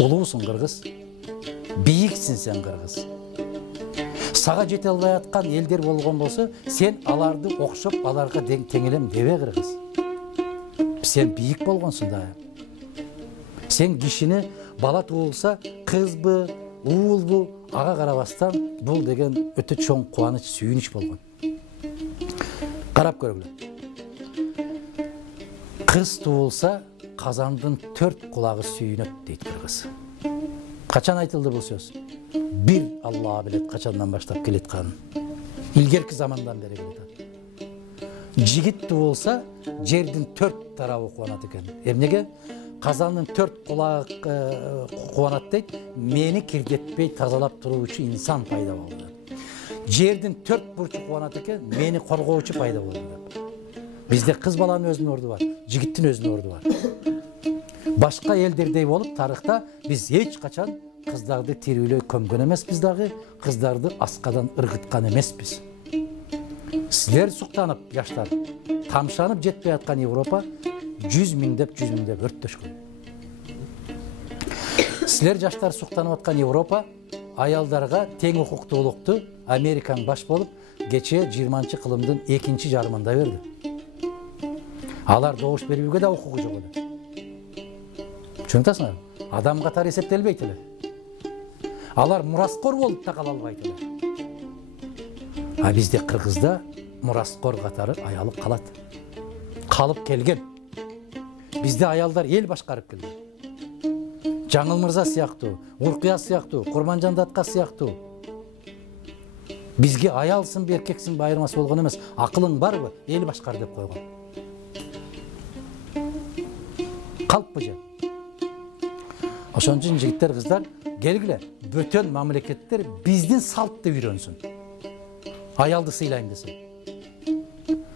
Улуусуң кыргыз, бийиксиң сен кыргыз. Сага жете албай аткан элдер болгон болсо, сен аларды окшоп, аларга теңелем дебе кыргыз. Сен бийик болгонсуң да. Сен кишини бала туулса, кызбы, уулбу, ага карабастан бул деген өтө чоң кубаныч, сүйүнүч болгон. Карап көргүлө. Кыз туулса, казандын 4 кулагы сүйүнөт дейт кыргыз. Качан айтылды бул сөз? Bir Allah билет качандан баштап келетканын. Илгерки замандан бери келет. Жигит туулса, жердин 4 тарабы кубанат экен. Эмнеге? Казандын 4 кулагы кубанат дейт, мени кирдетпей тазалап туруучу инсан пайда болду. Жердин 4 бурчу кубанат экен, мени коргоочу пайда болду. Бизде кыз баланын өзүнүн орду бар, жигиттин өзүнүн орду бар. Башка элдердей болуп, тарыхта биз эч качан кыздарды тирүүлөй көмгөн эмеспиз дагы, кыздарды аскадан ыргыткан эмеспиз. Силер суктанып, жаштар, тамшанып жетпей аткан Европа 100 миңдеп өрттөшкөн. Силер жаштар суктанып аткан Европа аялдарга тең укуктуулукту Американ баш болуп, кече 20-кылымдын 2-жарымында берди. Алар добуш берүүгө да укугу жок эле. Чөнтасыңар, адам катары эсептелбейт эле. Алар мураскор болуп да кала албайт эле. А бизде кыргызда мураскор катары аялы калат. Калып келген. Бизде аялдар эл башкарып келген. Жаңыл Мырза сыяктуу, Уркуя сыяктуу, Курманжан Датка сыяктуу. Бизге аялсың, эркексиң айырмасы болгон эмес. Акылың барбы? Эл башкар деп койгон. Калппы же? Ошон үчүн жигиттер, кыздар, келгиле, бөтөн мамлекеттер биздин салтты үйрөнсүн. Аялды сыйлайм десе.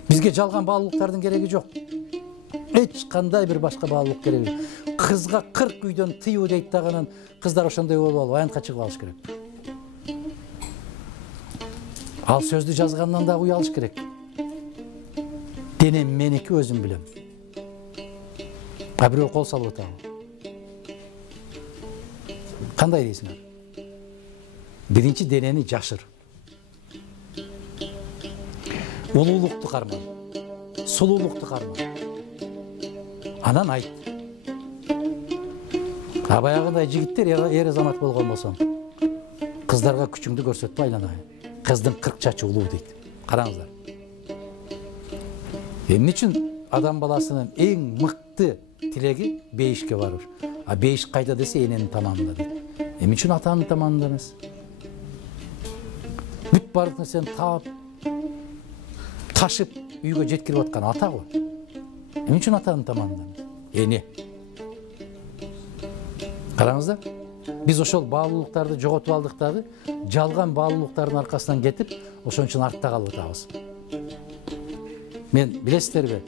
Бизге жалган баалуулуктардын кереги жок. Эч кандай бир башка баалуулук кереги жок. Кызга 40 үйдөн тыюу дейт дагы, кыздар ошондой болуп алып, аянтка чыгып алыш керек. Ал сөздү жазгандан дагы уялыш керек. Денем меники, өзүм билем. А бирөө кол салып атабы? Кандай дейсиңер? Биринчи денени жашыр. Улуулукту карман. Сулуулукту карман. Анан айт. Баягындай жигиттер эр азамат болгон болсоң, кыздарга күчүңдү көрсөтпө, айланайын. Кыздын 40 чачы улуу дейт. Караңыздар. Эмне үчүн адам баласынын эң мыкты тилеги бейишке барыр. А бейиш кайда десе, эненин таманында дейт. Эмне үчүн атанын таманында эмес? Бүт бардык нерсени таап, ташып үйгө жеткирип аткан ата го. Эмне үчүн атанын таманында эмес? Эне. Караңыздар, биз ошол баалуулуктарды жоготуп алдык дагы, жалган баалуулуктардын аркасынан кетип, ошон үчүн артта калып атабыз. Мен билесиздерби,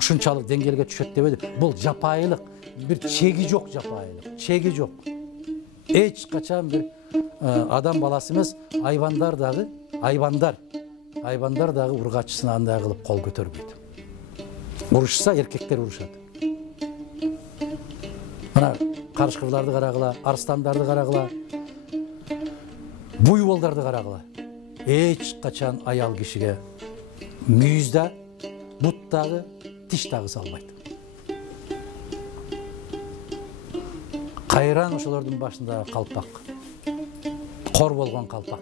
ушунчалык деңгээлге түшөт дебедим. Бул жапайылык, бир чеги жок жапайылык, чеги жок. Эч качан бир адам баласы эмес, айбандар дагы ургачысына андай кылып кол көтөрбөйт. Урушса, эркектер урушат. Мына карышкырларды карагыла, арстандарды карагыла, буйволдарды карагыла. Эч качан аял кишиге мүйүз да, бут дагы, тиш дагы салбайт. Кайран ошолордун башындагы калпак, кор болгон калпак.